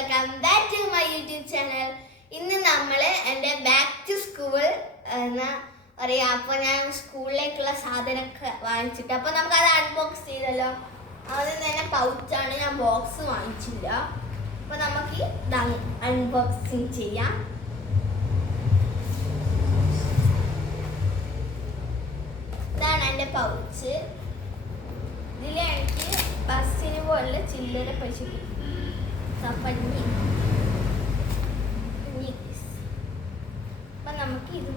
Welcome back to my YouTube channel. ഇന്ന് നമ്മൾ എൻ്റെ ബാക്ക് ടു സ്കൂൾ എന്ന് പറയാം. അപ്പോൾ ഞാൻ സ്കൂളിലേക്കുള്ള സാധനമൊക്കെ വാങ്ങിച്ചിട്ട് അപ്പോൾ നമുക്കത് അൺബോക്സ് ചെയ്തല്ലോ. ആദ്യം തന്നെ പൗച്ചാണ്, ഞാൻ ബോക്സ് വാങ്ങിച്ചില്ല. അപ്പോൾ നമുക്ക് അൺബോക്സിങ് ചെയ്യാം. ഇതാണ് എൻ്റെ പൗച്ച്. ഇതിൽ എനിക്ക് ബസ്സിന് പോലുള്ള ചില്ലറ പൈസ കിട്ടും. അപ്പം നമുക്ക് ഇത്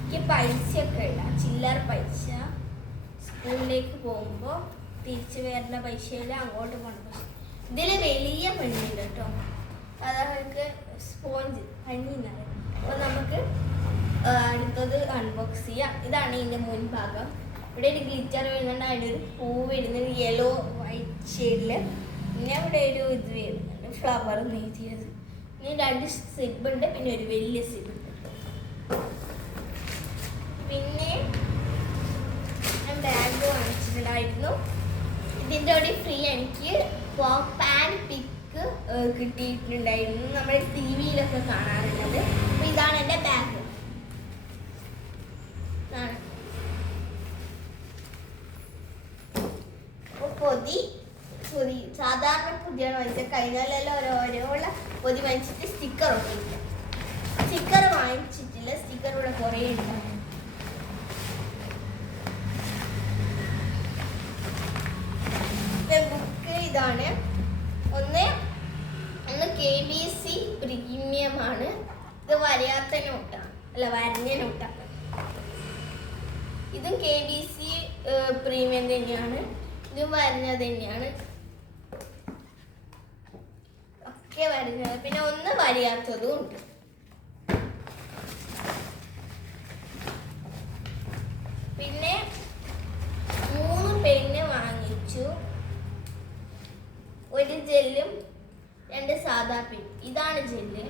എനിക്ക് പൈസയൊക്കെ ഇടാം, ചില്ലറ പൈസ. സ്കൂളിലേക്ക് പോകുമ്പോൾ തിരിച്ച് വരുന്ന പൈസയിൽ അങ്ങോട്ട് പോകണം. പൈസ ഇതിൽ വലിയ പണിയുണ്ട് കേട്ടോ, അതൊക്കെ സ്പോഞ്ച് പഞ്ഞിന്നാണ്. അപ്പോൾ നമുക്ക് അടുത്തത് അൺബോക്സ് ചെയ്യാം. ഇതാണ് ഇതിൻ്റെ മുൻഭാഗം. ഇവിടെ ഒരു ഗ്ലിറ്റർ വരുന്നുണ്ട്, അതിനൊരു പൂ വരുന്നുണ്ട് യെല്ലോ വൈറ്റ് ഷെയ്ഡിൽ. പിന്നെ ഇവിടെ ഒരു ഇത് വരുന്നുണ്ട് ഫ്ലവർ നെയ്തിയത്. പിന്നെ 2 സിബ് ഉണ്ട്, പിന്നെ ഒരു വലിയ സിബ് ഉണ്ട്. പിന്നെ ഞാൻ ബാഗ് വാങ്ങിച്ചിട്ടുണ്ടായിരുന്നു. ഇതിൻ്റെ കൂടെ ഫ്രീ എനിക്ക് പോപ്പ് ആൻഡ് പിക്ക് കിട്ടിയിട്ടുണ്ടായിരുന്നു. നമ്മൾ TV-യിലൊക്കെ കാണാറുള്ളത്. അപ്പോൾ ഇതാണ് എൻ്റെ ബാഗ്. പൊതി സാധാരണ പൊതിയാണ് വാങ്ങിച്ചത്. കഴിഞ്ഞാലെല്ലാം ഓരോരോ പൊതി വാങ്ങിച്ചിട്ട് സ്റ്റിക്കർ ഒട്ടില്ല. സ്റ്റിക്കർ വാങ്ങിച്ചിട്ടില്ല, സ്റ്റിക്കർ ഇവിടെ കുറേ ഉണ്ടാവും. ബുക്ക് ഇതാണ്. ഒന്ന് KBC പ്രീമിയം ആണ്. ഇത് വരയാത്ത നോട്ടാണ്, അല്ല വരഞ്ഞ നോട്ടാണ്. ഇതും KBC പ്രീമിയം തന്നെയാണ്, ഇതും വരഞ്ഞത് തന്നെയാണ്. ഒക്കെ വരഞ്ഞത്. പിന്നെ ഒന്ന് വരയാത്തതും ഉണ്ട്. പിന്നെ 3 പെന്ന് വാങ്ങിച്ചു, ഒരു ജെല്ലും 2 സാധാ പെൻ. ഇതാണ് ജെല്ല്.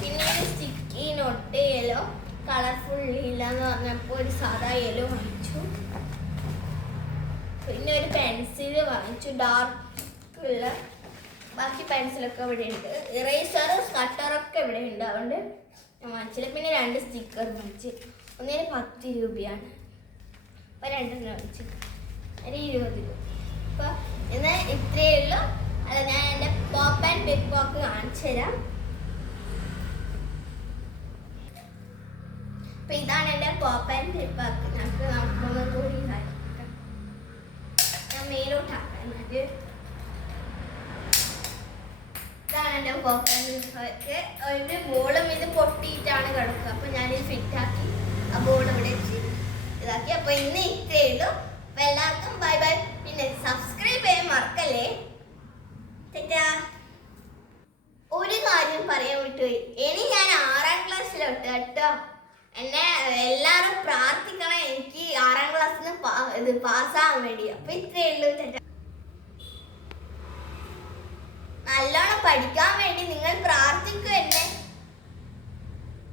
പിന്നെ ഒരു സ്റ്റിക്കി നോട്ട് യെല്ലോ കളർഫുൾ ഇല്ലാന്ന് പറഞ്ഞപ്പോൾ ഒരു സാധാ യെല്ലോ വാങ്ങിച്ചു. പിന്നെ ഒരു പെൻസിൽ വാങ്ങിച്ചു, ഡാർക്ക് ഉള്ള. ബാക്കി പെൻസിലൊക്കെ ഇവിടെ ഉണ്ട്. ഇറേസറും കട്ടറൊക്കെ ഇവിടെ ഉണ്ട്, അതുകൊണ്ട് ഞാൻ വാങ്ങിച്ചില്ല. പിന്നെ 2 സ്റ്റിക്കർ വാങ്ങിച്ചു. ഒന്നിന് 10 രൂപയാണ്. അപ്പോൾ 2 വാങ്ങിച്ചു, ഒരു 20 രൂപ. അപ്പോൾ എന്നാൽ ഇത്രയേ ഉള്ളൂ. അല്ല, ഞാൻ എൻ്റെ പോപ്പ് ആൻഡ് പിക്ക് കാണിച്ചു തരാം. അപ്പൊ ഇതാണ് എൻ്റെ പോപ്പ് ആൻഡ് പിക്ക്. നമുക്കൊന്ന് കൂടി ഞാൻ മേലോട്ടാക്കുന്നത്. ഇതാണ് എൻ്റെ പോപ്പ് ആൻഡ് പിക്ക്. ഒരു ബോളും ഇത് പൊട്ടിയിട്ടാണ് കിടക്കുക. അപ്പൊ ഞാനിത് ഫിറ്റാക്കി ആ ബോൾ ഇവിടെ ഇതാക്കി. അപ്പൊ ഇന്ന് ഇത്രയേ ഉള്ളൂ. അപ്പൊ എല്ലാവർക്കും ബൈ ബൈ. പിന്നെ സബ്സ്ക്രൈബ് ചെയ്യാൻ മറക്കല്ലേ. ഒരു കാര്യം പറയാൻ വിട്ടുപോയി. ഇനി ഞാൻ 6ാം ക്ലാസ്സിലോട്ട് കേട്ടോ. എന്നെ എല്ലാവരും പ്രാർത്ഥിക്കണം, എനിക്ക് 6ാം ക്ലാസ്സിൽ നിന്ന് പാസ്സാകാൻ വേണ്ടി. അപ്പൊ ഇത്രയേ ഉള്ളൂ. നല്ലോണം പഠിക്കാൻ വേണ്ടി നിങ്ങൾ പ്രാർത്ഥിക്കും എന്നെ.